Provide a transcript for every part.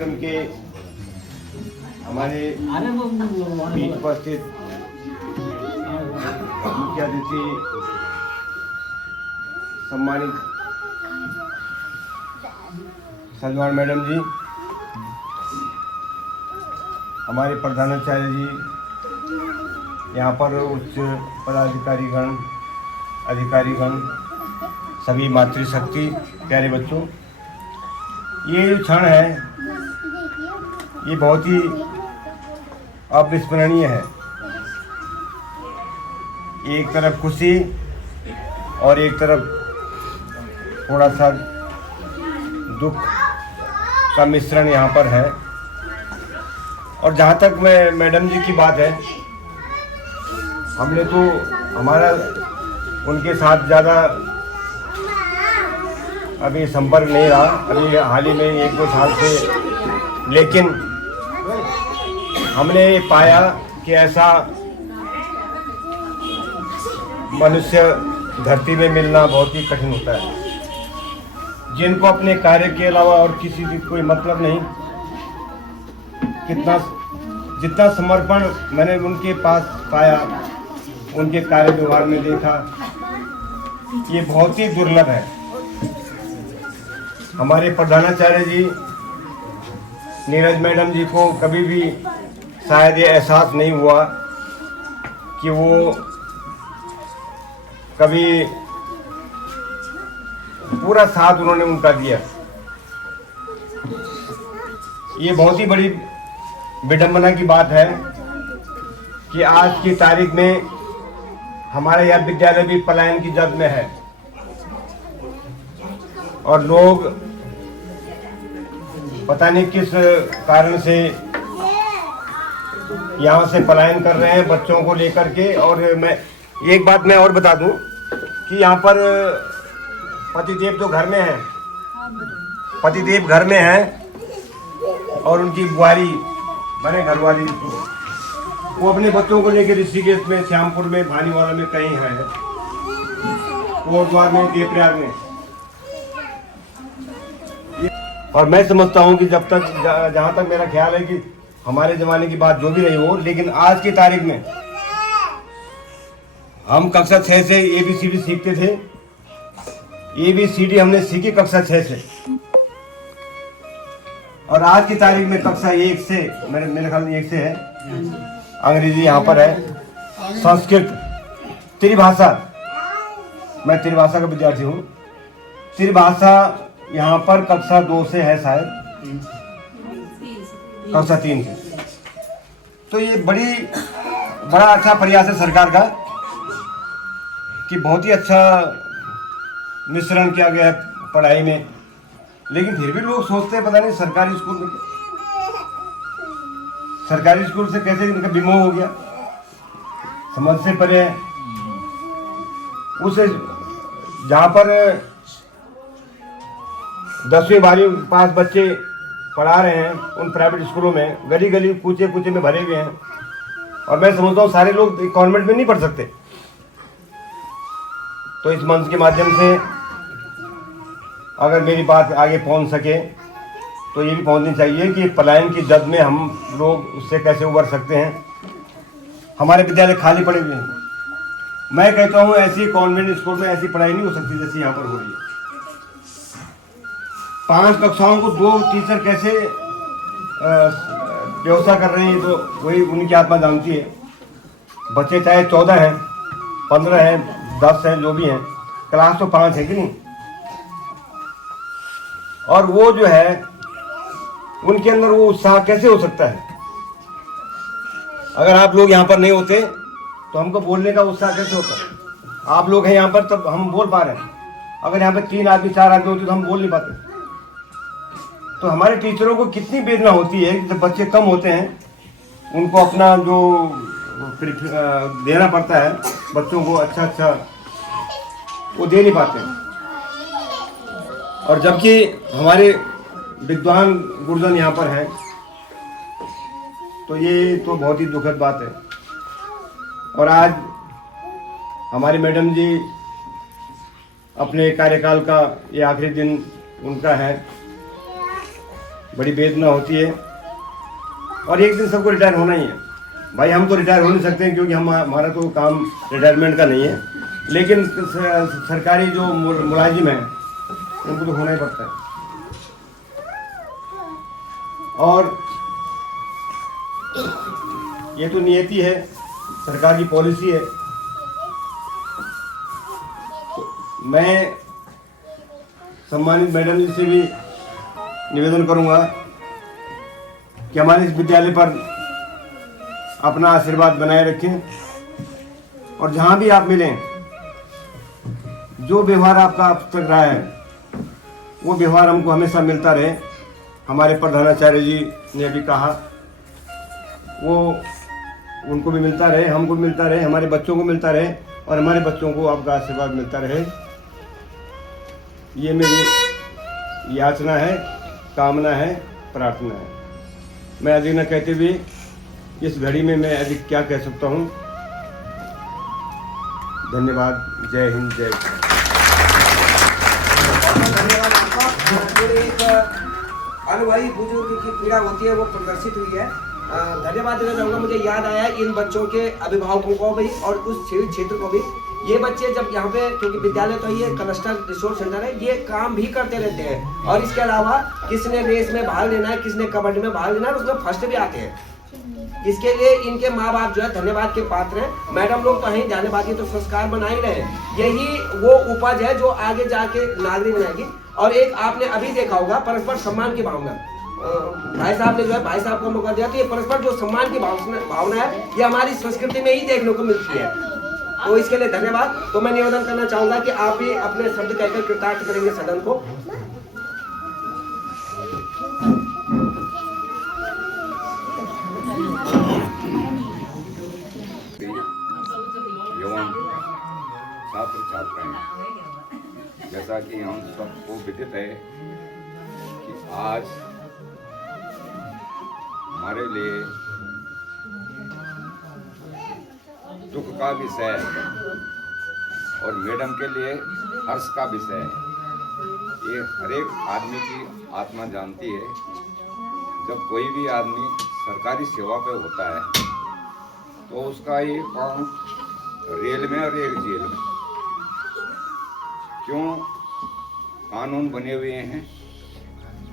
कार्यक्रम के हमारे बीच उपस्थित मुख्य अतिथि सम्मानित सलमान मैडम जी, हमारे प्रधानाचार्य जी, यहाँ पर उच्च पदाधिकारीगण, अधिकारीगण, सभी मातृशक्ति, प्यारे बच्चों, ये जो क्षण है ये बहुत ही अविस्मरणीय है। एक तरफ खुशी और एक तरफ थोड़ा सा दुख का मिश्रण यहाँ पर है। और जहाँ तक मैं मैडम जी की बात है, हमने तो हमारा उनके साथ ज़्यादा अभी संपर्क नहीं रहा, अभी हाल ही में 1-2 साल से, लेकिन हमने पाया कि ऐसा मनुष्य धरती में मिलना बहुत ही कठिन होता है, जिनको अपने कार्य के अलावा और किसी की कोई मतलब नहीं। जितना समर्पण मैंने उनके पास पाया, उनके कार्य व्यवहार में देखा, ये बहुत ही दुर्लभ है। हमारे प्रधानाचार्य जी नीरज मैडम जी को कभी भी शायद ये एहसास नहीं हुआ कि वो कभी पूरा साथ उन्होंने उनका दिया। ये बहुत ही बड़ी विडंबना की बात है कि आज की तारीख में हमारे यह विद्यालय भी पलायन की जद में है और लोग पता नहीं किस कारण से यहाँ से पलायन कर रहे हैं बच्चों को लेकर के। और मैं एक बात मैं और बता दूं कि यहाँ पर पतिदेव तो घर में है, पतिदेव घर में है और उनकी बुआरी बने घरवाली, वो अपने बच्चों को लेकर ऋषिकेश में, श्यामपुर में, भानीवाला में कहीं है, कोटद्वार में, देवप्रयाग में। और मैं समझता हूँ कि जब तक जहाँ तक मेरा ख्याल है कि हमारे ज़माने की बात जो भी रही हो, लेकिन आज की तारीख में हम कक्षा 6 से ABCD सीखते थे। ABCD हमने सीखी कक्षा 6 से, और आज की तारीख में कक्षा 1 से, मेरे ख्याल में 1 से है, अंग्रेजी यहाँ पर है, संस्कृत, त्रिभाषा, मैं त्रिभाषा का विद्यार्थी हूँ, त्रिभाषा यहाँ पर कक्षा 2 से है शायद, कक्षा 3 से। तो ये बड़ा अच्छा प्रयास है सरकार का कि बहुत ही अच्छा मिश्रण किया गया है पढ़ाई में। लेकिन फिर भी लोग सोचते हैं पता नहीं सरकारी स्कूल में, सरकारी स्कूल से कैसे इनका विमोह हो गया, समझ से परे है। उसे जहाँ पर 10वीं 12वीं पास बच्चे पढ़ा रहे हैं उन प्राइवेट स्कूलों में, गली गली कूचे कूचे में भरे हुए हैं, और मैं समझता हूँ सारे लोग कॉन्वेंट में नहीं पढ़ सकते। तो इस मंच के माध्यम से अगर मेरी बात आगे पहुँच सके तो ये भी पहुँचनी चाहिए कि पलायन की जद में हम लोग उससे कैसे उबर सकते हैं। हमारे विद्यालय खाली पड़े हुए हैं। मैं कहता हूँ ऐसी कॉन्वेंट स्कूल में ऐसी पढ़ाई नहीं हो सकती जैसी यहाँ पर हो रही है। 5 कक्षाओं को 2 टीचर कैसे व्यवस्था कर रहे हैं, तो वही उनकी आत्मा जानती है। बच्चे चाहे 14 हैं, 15 हैं, 10 हैं, जो भी हैं, क्लास तो 5 है कि नहीं। और वो जो है उनके अंदर वो उत्साह कैसे हो सकता है। अगर आप लोग यहाँ पर नहीं होते तो हमको बोलने का उत्साह कैसे होता। आप लोग हैं यहाँ पर तब हम बोल पा रहे हैं। अगर यहाँ पर 3 आदमी 4 आदमी होते तो हम बोल नहीं पाते। तो हमारे टीचरों को कितनी वेदना होती है जब बच्चे कम होते हैं, उनको अपना जो देना पड़ता है बच्चों को अच्छा वो दे नहीं पाते। और जबकि हमारे विद्वान गुरुजन यहाँ पर हैं, तो ये तो बहुत ही दुखद बात है। और आज हमारे मैडम जी अपने कार्यकाल का ये आखिरी दिन उनका है, बड़ी वेदना होती है। और एक दिन सबको रिटायर होना ही है भाई। हम तो रिटायर हो नहीं सकते हैं क्योंकि हमारा तो काम रिटायरमेंट का नहीं है, लेकिन सरकारी जो मुलाजिम हैं उनको तो होना ही पड़ता है। और ये तो नियति है, सरकार की पॉलिसी है। तो मैं सम्मानित मैडम जी से भी निवेदन करूंगा कि हमारे इस विद्यालय पर अपना आशीर्वाद बनाए रखें और जहां भी आप मिलें, जो व्यवहार आपका अब तक रहा है वो व्यवहार हमको हमेशा मिलता रहे। हमारे प्रधानाचार्य जी ने अभी कहा, वो उनको भी मिलता रहे, हमको भी मिलता रहे, हमारे बच्चों को मिलता रहे और हमारे बच्चों को आपका आशीर्वाद मिलता रहे। ये मेरी याचना है, कामना है, प्रार्थना है। मैं अधिक न कहते हुए इस घड़ी में मैं अधिक क्या कह सकता हूँ। धन्यवाद। जय हिंद, जय धन्यवाद आपका। एक अनुभवी बुजुर्ग की पीड़ा होती है वो प्रदर्शित हुई है। धन्यवाद देना चाहूँगा। मुझे याद आया इन बच्चों के अभिभावकों को भी और उस क्षेत्र को भी। ये बच्चे जब यहाँ पे, क्योंकि विद्यालय तो ये क्लस्टर रिसोर्स सेंटर है, ये काम भी करते रहते हैं। और इसके अलावा किसने रेस में भाग लेना है, किसने कबड्डी में भाग लेना है, उसमें फर्स्ट भी आते हैं। इसके लिए इनके माँ बाप जो है धन्यवाद के पात्र हैं। मैडम लोग तो हैं, जाने बाकी तो संस्कार बना ही रहे हैं। यही वो उपज है जो आगे जाके नागरिक बनाएगी। और एक आपने अभी देखा होगा परस्पर सम्मान की भावना। भाई साहब ने जो है, भाई साहब को मौका दिया, तो ये परस्पर जो सम्मान की भावना है, ये हमारी संस्कृति में ही देखने को मिलती है। तो इसके लिए धन्यवाद। तो मैं निवेदन करना चाहूंगा कि आप भी अपने शब्द कहकर कृतार्थ करेंगे सदन को। छात्र छात्राएं, जैसा कि हम सबको विदित है कि आज हमारे लिए दुख का विषय है और मैडम के लिए हर्ष का विषय है। ये हर एक आदमी की आत्मा जानती है, जब कोई भी आदमी सरकारी सेवा पे होता है तो उसका एक पाँव रेल में और एक जेल में। क्यों? कानून बने हुए हैं,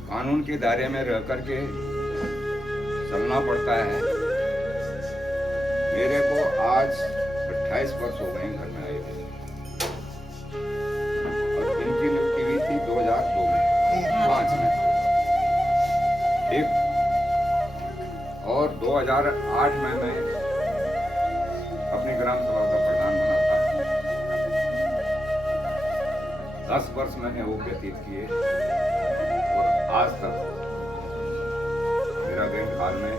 कानून के दायरे में रह करके चलना पड़ता है। मेरे को आज 28 वर्ष हो गए घर में आए हुए और इनकी नियुक्ति हुई थी 2002 में, 5 में एक, और 2008 में मैं अपनी ग्राम सभा का प्रधान बना था। 10 वर्ष मैंने वो व्यतीत किए और आज तक मेरा बैंक हाल में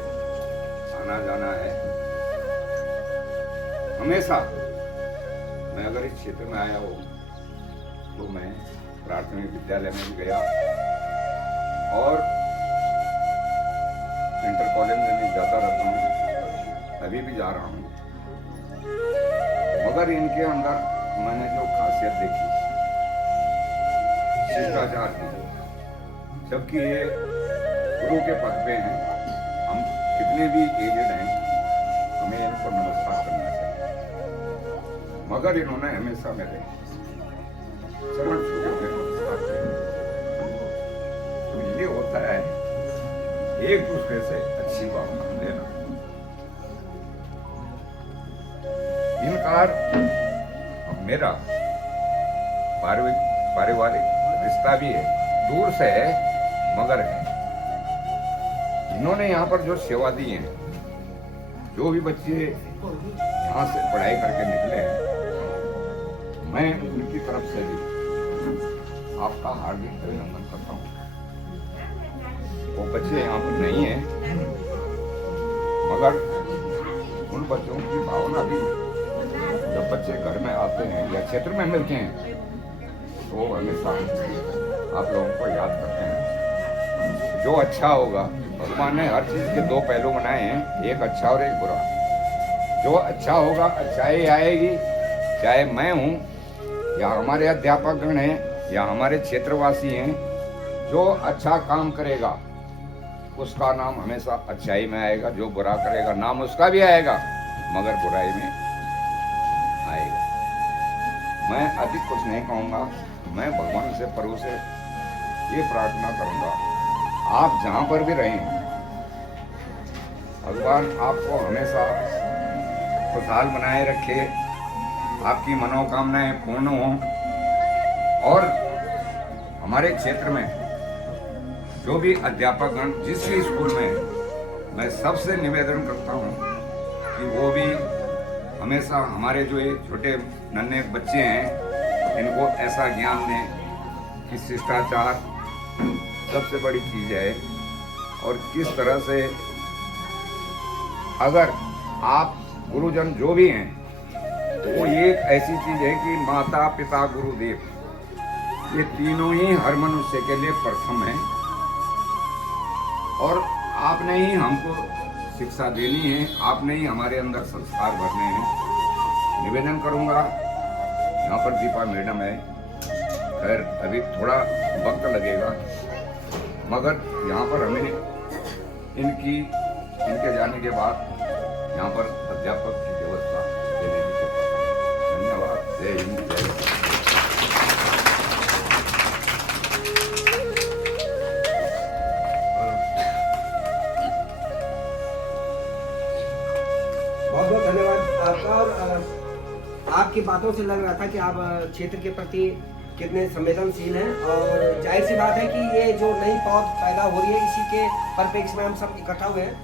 आना जाना है। हमेशा मैं अगर इस क्षेत्र में आया हूँ तो मैं प्राथमिक विद्यालय में भी गया और इंटर कॉलेज में भी जाता रहता हूँ, अभी भी जा रहा हूँ। मगर इनके अंदर मैंने जो खासियत देखी, शिष्टाचार की, जबकि ये गुरु के पद पे हैं, हम कितने भी एजेड हैं, हमें इनको नमस्कार करना चाहिए। मगर इन्होंने हमेशा मेरे चरण छूटे हुए नमस्कार किए। तो ये होता है एक दूसरे से अच्छी भावना लेना। इनका मेरा पारिवारिक रिश्ता भी है, दूर से है मगर है। इन्होंने यहाँ पर जो सेवा दी है, जो भी बच्चे यहाँ से पढ़ाई करके निकले हैं, मैं उनकी तरफ से भी आपका हार्दिक अभिनंदन करता हूँ। वो बच्चे यहाँ पर नहीं हैं, मगर उन बच्चों की भावना भी, जब बच्चे घर में आते हैं या क्षेत्र में मिलते हैं तो हमेशा आप लोगों को याद करते हैं। जो अच्छा होगा, भगवान ने हर चीज के दो पहलू बनाए हैं, एक अच्छा और एक बुरा। जो अच्छा होगा अच्छाई आएगी, चाहे मैं हूँ या हमारे अध्यापक गण हैं या हमारे क्षेत्रवासी हैं। जो अच्छा काम करेगा उसका नाम हमेशा अच्छाई में आएगा, जो बुरा करेगा नाम उसका भी आएगा मगर बुराई में आएगा। मैं अधिक कुछ नहीं कहूँगा, मैं भगवान से प्रभु से ये प्रार्थना करूँगा, आप जहाँ पर भी रहें भगवान आपको हमेशा खुशहाल बनाए रखे, आपकी मनोकामनाएं पूर्ण हों। और हमारे क्षेत्र में जो भी अध्यापकगण जिस भी स्कूल में, मैं सबसे निवेदन करता हूँ कि वो भी हमेशा हमारे जो ये छोटे नन्हे बच्चे हैं इनको ऐसा ज्ञान दें कि शिष्टाचार सबसे बड़ी चीज़ है और किस तरह से अगर आप गुरुजन जो भी हैं तो वो एक ऐसी चीज़ है कि माता पिता गुरुदेव ये तीनों ही हर मनुष्य के लिए प्रथम है और आपने ही हमको शिक्षा देनी है, आपने ही हमारे अंदर संस्कार भरने हैं। निवेदन करूंगा, यहाँ पर दीपा मैडम है, खैर अभी थोड़ा वक्त लगेगा मगर यहाँ पर हमें इनके जाने के बाद यहाँ पर अध्यापक की व्यवस्था देने की कृपा। धन्यवाद। जय हिंद, जय भारत। बहुत बहुत धन्यवाद आपका। और आपकी बातों से लग रहा था कि आप क्षेत्र के प्रति कितने संवेदनशील हैं और जाहिर सी बात है कि ये जो नई पौध पैदा हो रही है इसी के परिप्रेक्ष्य में हम सब इकट्ठा हुए हैं।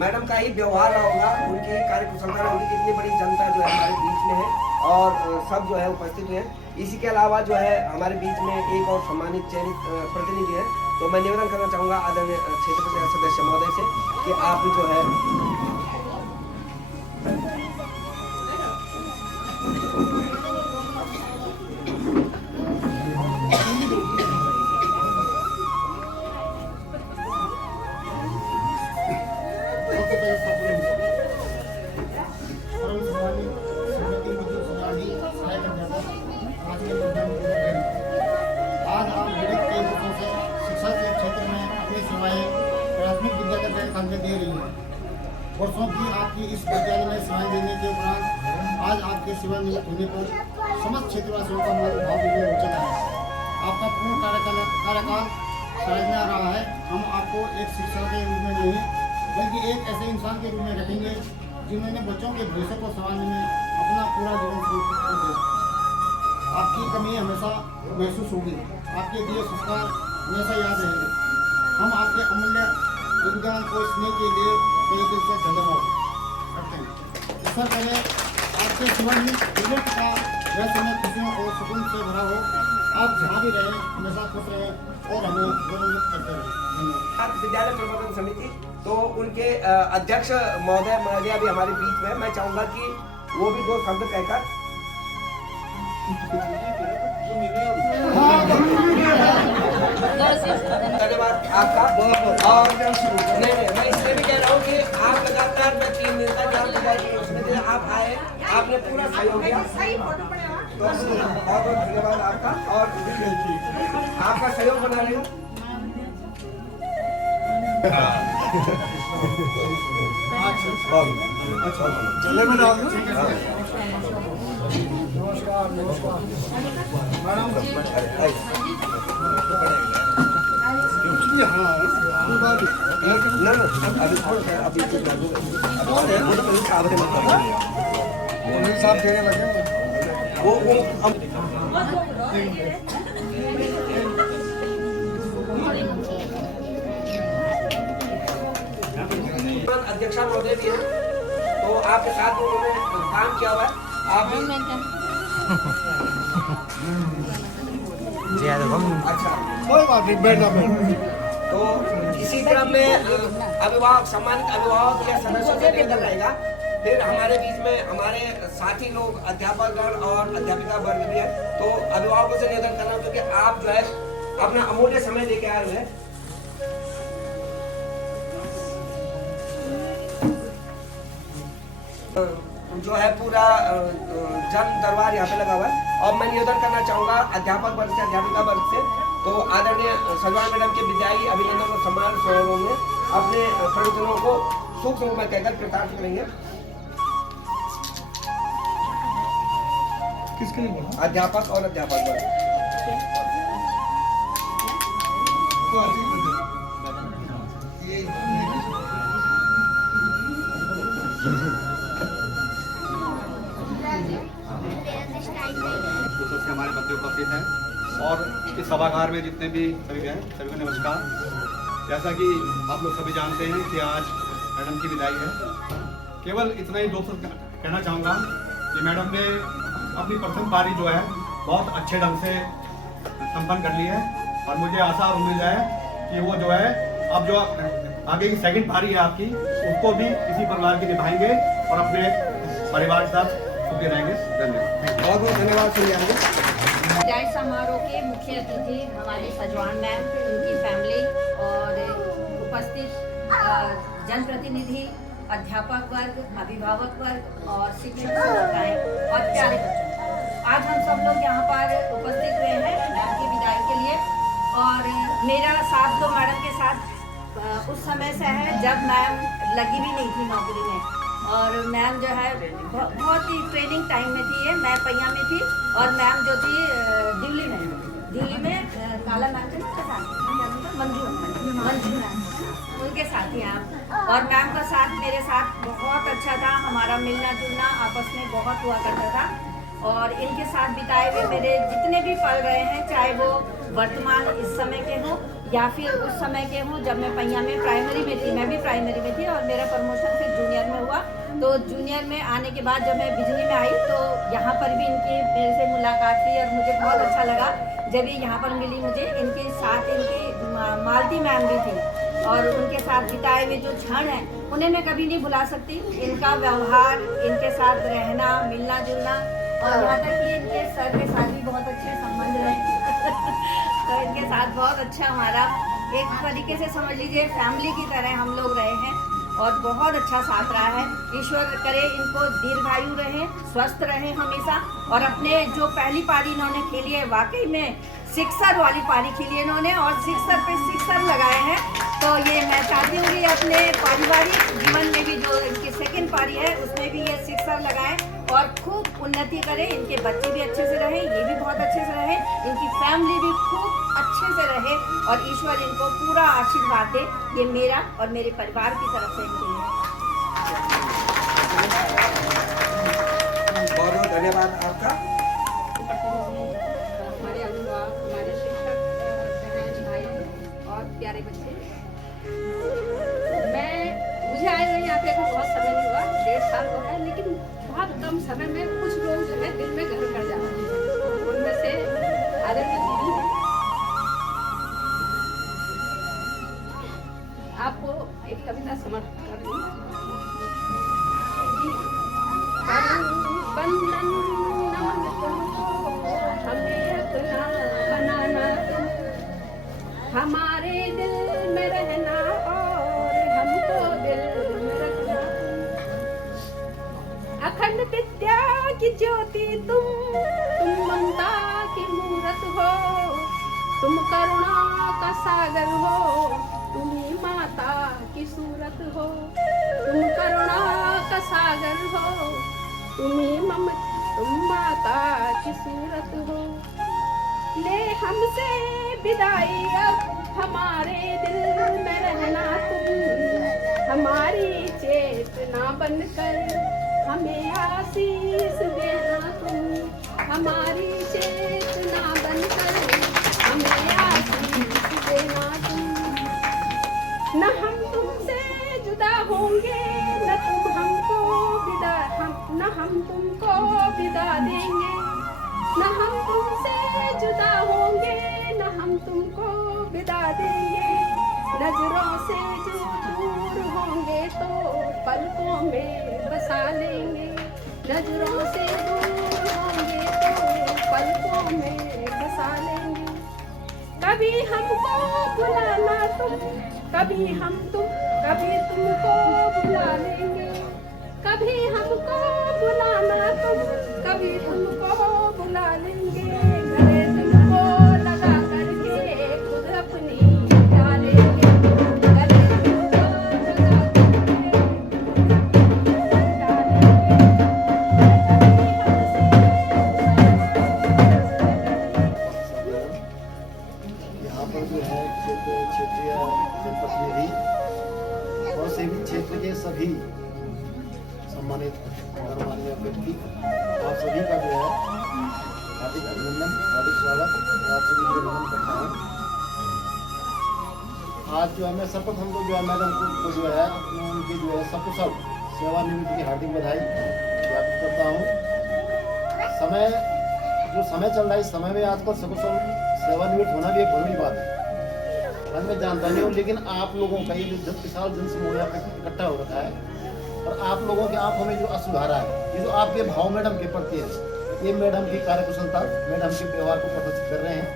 मैडम का ही व्यवहार रहा होगा, उनकी कार्यकुशलता रहा होगी कि इतनी बड़ी जनता जो है हमारे बीच में है और सब जो है उपस्थित हुए हैं। इसी के अलावा जो है हमारे बीच में एक और सम्मानित चयनित प्रतिनिधि है, तो मैं निवेदन करना चाहूँगा आदरणीय क्षेत्र पंचायत सदस्य महोदय से कि आप जो है आज आप विगत कई वर्षों से शिक्षा के क्षेत्र में अपनी सेवाएं प्राथमिक विद्यालय के खान में दे रही हैं। वर्षों की आपकी इस विद्यालय में सेवाएं देने के उपरांत आज आपके सेवानिवृत्त होने पर समस्त क्षेत्रवासियों का मन भावपूर्ण हो चला है। आपका पूर्ण कार्यकाल सराहनीय रहा है। हम आपको एक शिक्षक के रूप में नहीं बल्कि एक ऐसे इंसान के रूप में रखेंगे जिन्होंने बच्चों के भविष्य को संभालने में अपना पूरा जीवन समर्पित कर दिया। आपकी कमी हमेशा महसूस होगी, आपके दिए संस्कार हमेशा याद रहेंगे। हम आपके अमूल्य योगदान को स्नेह के लिए तहे दिल से धन्यवाद करते हैं। ईश्वर करे आपके जीवन में रिजल्ट का वह समय खुशियों और सुकून से भरा हो। आप जहाँ भी रहें हमेशा खुश रहें और हमें गौरवान्वित करते रहें। विद्यालय प्रबंधन समिति तो उनके अध्यक्ष महोदय भी हमारे बीच में, मैं चाहूँगा कि वो भी दो शब्द कहकर धन्यवाद आपका। और नहीं मैं इसलिए भी कह रहा हूँ कि आप लगातार मैं 3 दिन तक उसमें आप आए, आपने पूरा सहयोग दिया, तो बहुत बहुत धन्यवाद आपका और आपका सहयोग बना रहेगा। चले में डाल दो। नमस्कार नमस्कार मैडम। साहब देने लगे अध्यक्षा महोदय भी है, तो आपके साथ उन्होंने काम किया हुआ है। आप अच्छा कोई बात नहीं, बैठना तो इसी क्रम में अभिभावक सम्मानित अभिभावक या सदस्यों से निवेदन रहेगा। फिर हमारे बीच में हमारे साथी लोग अध्यापकगण और अध्यापिका वर्ग भी है, तो अभिभावकों से निवेदन करना क्योंकि आप जो है अपना अमूल्य समय लेके आए हुए हैं। जो है पूरा जन दरबार यहाँ पे लगा हुआ है और मैं निवेदन करना चाहूँगा अध्यापक वर्ग से अध्यापिका वर्ग से, तो आदरणीय सलमान मैडम के विद्यालय अभिनंदन और सम्मान समारोह में अपने प्रवचनों को शुभ समय कहकर कृतार्थ करेंगे। किसके लिए बोला? अध्यापक और अध्यापक वर्ग। दूसरों से हमारे बच्चे उपस्थित हैं और इस सभागार में जितने भी सभी हैं सभी को नमस्कार। जैसा कि आप लोग सभी जानते हैं कि आज मैडम की विदाई है। केवल इतना ही दोस्तों कहना चाहूँगा कि मैडम ने अपनी प्रथम पारी जो है बहुत अच्छे ढंग से संपन्न कर ली है और मुझे आशा और उम्मीद है कि वो जो है अब जो आगे की सेकंड पारी है आपकी उसको भी इसी परिवार की निभाएंगे और अपने परिवार के साथ सुखी रहेंगे। धन्यवाद। बहुत बहुत धन्यवाद संज्ञा जी। विदाई समारोह के मुख्य अतिथि हमारे सजवान मैम, उनकी फैमिली और उपस्थित जनप्रतिनिधि, अध्यापक वर्ग, अभिभावक वर्ग और शिक्षक समुदाय और प्यारे बच्चों, आज हम सब लोग यहाँ पर उपस्थित हुए हैं मैम की विदाई के लिए। और मेरा साथ तो मैडम के साथ उस समय से है जब मैम लगी भी नहीं थी नौकरी में, और मैम जो है बहुत ही ट्रेनिंग टाइम में थी। मैं पैया में थी और मैम जो थी दिल्ली में काला मैम के साथ मंजू मैम उनके साथ ही आप। और मैम का साथ मेरे साथ बहुत अच्छा था, हमारा मिलना जुलना आपस में बहुत हुआ करता था। और इनके साथ बिताए हुए मेरे जितने भी पल रहे हैं, चाहे वो वर्तमान इस समय के हों या फिर उस समय के हों जब मैं पैया में प्राइमरी में थी, मैं भी प्राइमरी में थी और मेरा प्रमोशन फिर जूनियर में हुआ। तो जूनियर में आने के बाद जब मैं बिजली में आई तो यहाँ पर भी इनकी मेरे से मुलाकात हुई और मुझे बहुत अच्छा लगा जब ये यहाँ पर मिली मुझे। इनके साथ इनकी मालती मैम भी थी और उनके साथ बिताए हुए जो क्षण हैं उन्हें मैं कभी नहीं भुला सकती। इनका व्यवहार, इनके साथ रहना, मिलना जुलना, और यहाँ तक कि इनके सर के साथ भी बहुत अच्छे संबंध रहे तो इनके साथ बहुत अच्छा हमारा एक तरीके से समझ लीजिए फैमिली की तरह हम लोग रहे हैं और बहुत अच्छा साथ रहा है। ईश्वर करे इनको दीर्घायु रहे, स्वस्थ रहे हमेशा। और अपने जो पहली पारी इन्होंने खेली है वाकई में सिक्सर वाली पारी खेली है इन्होंने और सिक्सर पे सिक्सर लगाए हैं। तो ये मैं चाहती हूँ कि अपने पारिवारिक जीवन में भी जो इनकी सेकंड पारी है उसमें भी ये सिक्सर लगाएं और खूब उन्नति करें। इनके बच्चे भी अच्छे से रहें, ये भी बहुत अच्छे से रहें, इनकी फैमिली भी खूब अच्छे से रहे और ईश्वर इनको पूरा आशीर्वाद दे। ये मेरा और मेरे परिवार की तरफ से इनके लिए। बहुत बहुत धन्यवाद आपका। हमारे अभिभावक, हमारे शिक्षक, बहन भाई और प्यारे बच्चे, मुझे आए हुए यहाँ पे बहुत समय नहीं हुआ, 1.5 साल हो गया, लेकिन बहुत कम समय में कुछ लोग जो है दिल में घर कर जाते हैं। उनमें से आदरणीय दीदी है, आपको एक कविता समर्पित कर दूं। बंधन नमन तुमको, हमें अपना बनाना तुम, हमारे दिल में रहना और हमको दिल में रखना। अखंड विद्या की ज्योति तुम ममता की मूरत हो, तुम करुणा का सागर हो, तुम ही माता की सूरत हो। तुम करुणा का सागर हो, तुम माता की सूरत हो। ले हमसे विदाई अब, हमारे दिल में रहना तुम, हमारी चेतना बनकर हमें आशीष देना तुम, हमारी चेतना बनकर हमें आशीष देना तुम। न हम तुमसे जुदा होंगे, न हम तुमको विदा देंगे, न हम तुमसे जुदा होंगे, न हम तुमको विदा देंगे। नजरों से जो दूर होंगे तो पलकों में बसा लेंगे, नजरों से दूर होंगे तो पलकों में बसा लेंगे। कभी हमको बुलाना तुम, कभी तुमको बुला लेंगे, कभी हमको बुलाना तुम, कभी तुमको बुला लेंगे। गले तुमको लगा करके खुद अपनी डालेंगे, गले तुमको सभी सम्मानित गणमान्य व्यक्ति, आप सभी का जो है हार्दिक अभिनंदन, हार्दिक स्वागत। आप सभी को नमन करता हूँ। आज जो है मैं सर्वप्रथम तो जो है मैडम को जो है उनकी जो है सकुशल सेवानिवृत्ति की हार्दिक बधाई ज्ञापित करता हूँ। जो समय चल रहा है, इस समय में आजकल सकुशल सेवानिवृत्त होना भी एक बड़ी बात है। मैं जानता नहीं हूँ, लेकिन आप लोगों का ये जो विशाल जनसमूह यहाँ पे इकट्ठा हो रखा है और आप लोगों की आंखों में जो असुधारा है, ये जो आपके भाव मैडम के प्रति है, ये मैडम की कार्यकुशलता, मैडम के व्यवहार को प्रदर्शित कर रहे हैं।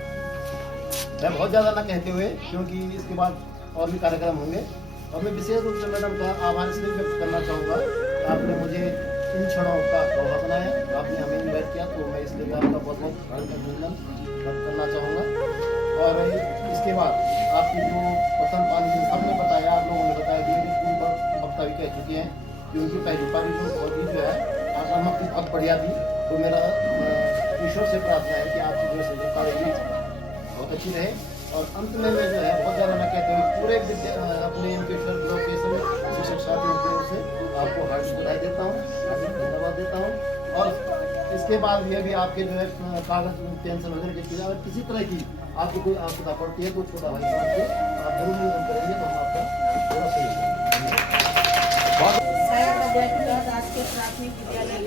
मैं बहुत ज़्यादा ना कहते हुए, क्योंकि इसके बाद और भी कार्यक्रम होंगे, और मैं विशेष रूप से मैडम का आभार इसलिए व्यक्त करना चाहूँगा। आपने मुझे इन क्षणों का गौरव बनाया, आपने हमें इन्वाइट किया, तो मैं इसलिए आपका बहुत बहुत हार्दिक अभिनंदन करना चाहूँगा। और इसके बाद आपकी जो प्रथम पाली सबने बताया, आप लोगों ने बताया कि मेरी पूरी वक्ता भी कह चुके हैं कि उनकी पहली पाली जो है आक्रामक की बहुत बढ़िया थी। तो मेरा ईश्वर से प्रार्थना है कि आपकी जो है पाली बहुत अच्छी रहे। और अंत में मैं जो है बहुत ज़्यादा ना कहते हुए पूरे अपने एमकेश्वर ब्लॉक के सभी शिक्षक साथियों की ओर से आपको हार्दिक बधाई देता हूँ, हार्दिक धन्यवाद देता हूँ। और इसके बाद ये भी आपके जो है कागज पेंशन वगैरह की चीज़, अगर किसी तरह की आपको कोई आवश्यकता पड़ती है तो छोटा भाई साहब से आप जरूर निवेदन करेंगे, तो हम आपका थोड़ा राजकीय प्राथमिक विद्यालय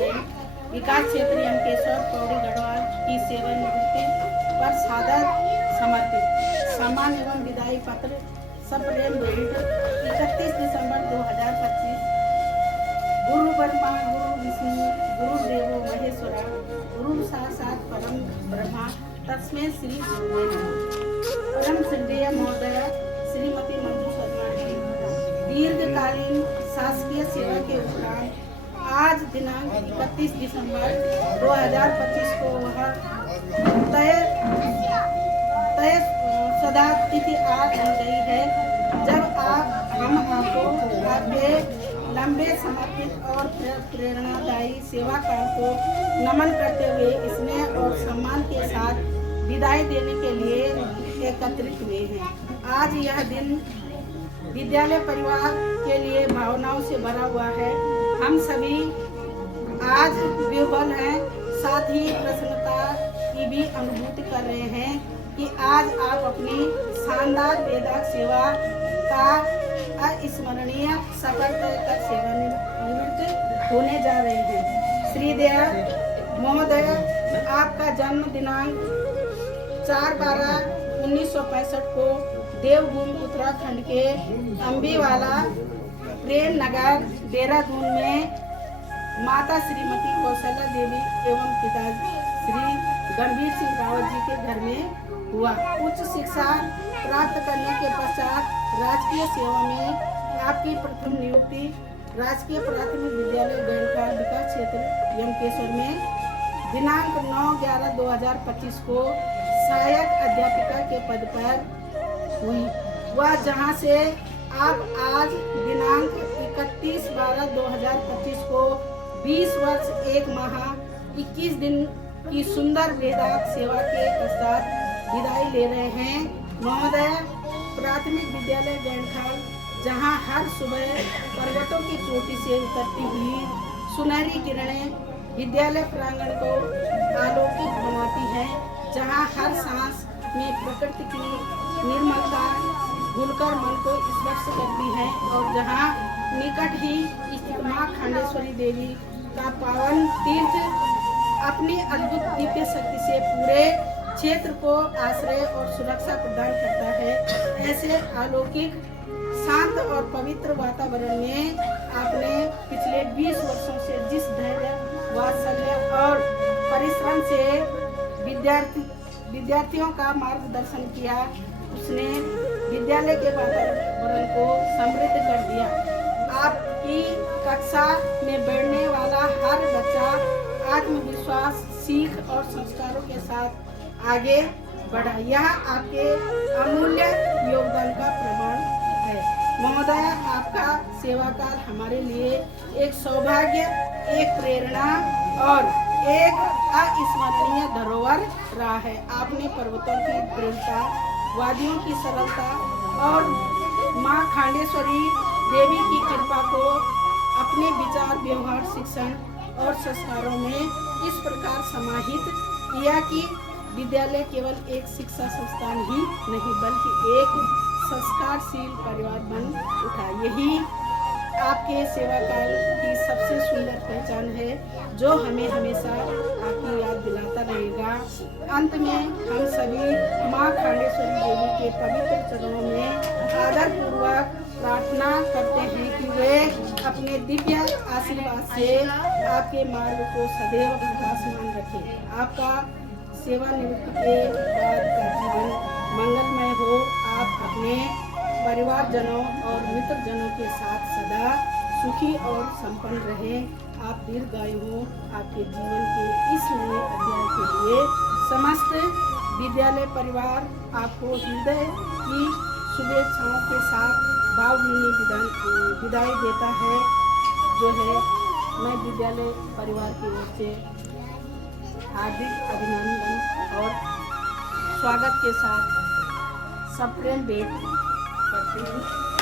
विकास क्षेत्र एमकेश्वर पौड़ी गढ़वाल की सेवानिवृत्ति पर सादर समर्पित सम्मान एवं विदाई पत्र सप्रेम डेट 31 दिसंबर 2025। गुरु ब्रह्मा गुरु विष्णु गुरु देवो महेश्वरा गुरु साक्षात् परम ब्रह्मा तस्मै श्री गुरुवे नमः। परम श्रद्धेय महोदय श्रीमती मंजू शर्मा की दीर्घकालीन शासकीय सेवा के उपरांत आज दिनांक 31 दिसंबर 2025 को वह तय सदा तिथि आ गई है, जब हम आपको आपके लंबे समर्पित और प्रेरणादायी सेवा काल को नमन करते हुए स्नेह और सम्मान के साथ विदाई देने के लिए एकत्रित हुए हैं। आज यह दिन विद्यालय परिवार के लिए भावनाओं से भरा हुआ है। हम सभी आज विह्वल हैं, साथ ही प्रसन्नता की भी अनुभूति कर रहे हैं कि आज आप अपनी शानदार वेदांत सेवा का अविस्मरणीय सफल कर सेवानिवृत्त होने जा रहे हैं। श्रीदया महोदय, आपका जन्म दिनांक 4/12/1965 को देवभूमि उत्तराखंड के अम्बीवाला प्रेम नगर देहरादून में माता श्रीमती कौशल्या देवी एवं पिता श्री गंभीर सिंह रावत जी के घर में हुआ। उच्च शिक्षा प्राप्त करने के पश्चात राजकीय सेवा में आपकी प्रथम नियुक्ति राजकीय प्राथमिक विद्यालय गैंडका विकास क्षेत्र यमकेश्वर में दिनांक 9/11/2025 को सहायक अध्यापिका के पद पर हुई। वह जहां से आप आज दिनांक 31/12/2025 को 20 वर्ष 1 माह 21 दिन की सुंदर वेदांत सेवा के पश्चात विदाई ले रहे हैं। महोदय, प्राथमिक विद्यालय गैंडखाल जहां हर सुबह पर्वतों की चोटी से उतरती हुई सुनहरी किरणें विद्यालय प्रांगण को आलोकित बनाती हैं, जहां हर सांस में प्रकृति की निर्मलता घुलकर मन को स्पर्श करती है, और जहां निकट ही स्थित मां खांडेश्वरी देवी का पावन तीर्थ अपनी अद्भुत दिव्य शक्ति से पूरे क्षेत्र को आश्रय और सुरक्षा प्रदान करता है। ऐसे अलौकिक शांत और पवित्र वातावरण में आपने पिछले 20 वर्षों से जिस धैर्य, वात्सल्य और परिश्रम से विद्यार्थियों का मार्गदर्शन किया, उसने विद्यालय के वातावरण को समृद्ध कर दिया। आपकी कक्षा में बैठने वाला हर बच्चा आत्मविश्वास, सीख और संस्कारों के साथ आगे बढ़ा। यह आपके अमूल्य योगदान का प्रमाण है। महोदय, आपका सेवा काल हमारे लिए एक सौभाग्य, एक प्रेरणा और एक अविस्मरणीय धरोहर रहा है। आपने पर्वतों की दृढ़ता, वादियों की सरलता और मां खांडेश्वरी देवी की कृपा को अपने विचार, व्यवहार, शिक्षण और संस्कारों में इस प्रकार समाहित किया कि विद्यालय केवल एक शिक्षा संस्थान ही नहीं बल्कि एक संस्कारशील परिवार बन उठा। यही आपके सेवा काल की सबसे सुंदर पहचान है, जो हमें हमेशा आपकी याद दिलाता रहेगा। अंत में हम सभी माँ खांडेश्वरी देवी के पवित्र चरणों में आदरपूर्वक प्रार्थना करते हैं कि वे अपने दिव्य आशीर्वाद से आपके मार्ग को सदैव प्रकाशमान रखें। आपका सेवानिवृत्ति के बाद का जीवन मंगलमय हो। आप अपने परिवारजनों और मित्रजनों के साथ सदा सुखी और संपन्न रहें। आप दीर्घायु हो। आपके जीवन के इस नए अध्याय के लिए समस्त विद्यालय परिवार आपको हृदय की शुभेच्छाओं के साथ भावभीनी विदाई देता है। जो है मैं विद्यालय परिवार की ओर से हार्दिक अभिनंदन और स्वागत के साथ सप्रेम भेंट करती हूँ।